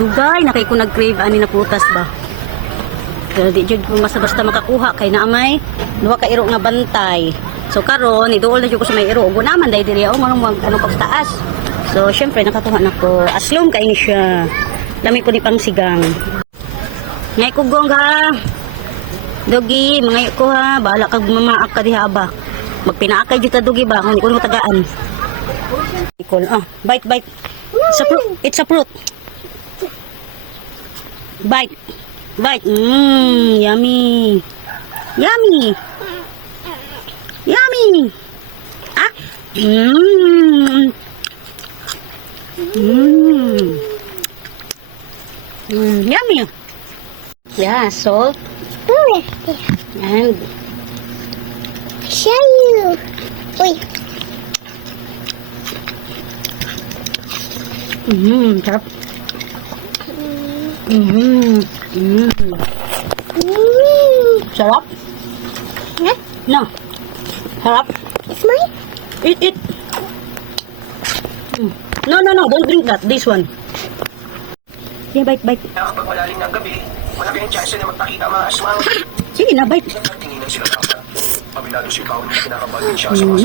Dugay na kay ko nag-crave ani na prutas ba. Pero di jud ko basta makakuha kay naamay duha ka iro nga bantay. So karon iduol na jud ko sa may iro. Ugo naman dai diri nganong ano pagtaas. So syempre nakakuha na ko. Aslom kay ni siya. Lami ko ni pang sigang. Ngay kugong ha. Dogi, mga ko ha. Bahala kag mamaak ka diha ba. Magpinaakay jud ta dogi ba kung di ko mo tagaan. Ikol bite. It's a fruit. Bite. Yummy. Ah. Yummy. Yeah, salt. And Shayu. Uy. Sarap. Sarap? Huh? No. Sarap? It's mine? Eat. No, don't drink that. This one. Yeah, bite. Kapag malalim ng gabi, malaki ang chance na magpakita ang mga aswang. Sige na, bite. Tinginan sila dapat. Pamilado si Paul na kinakabalit siya sa mga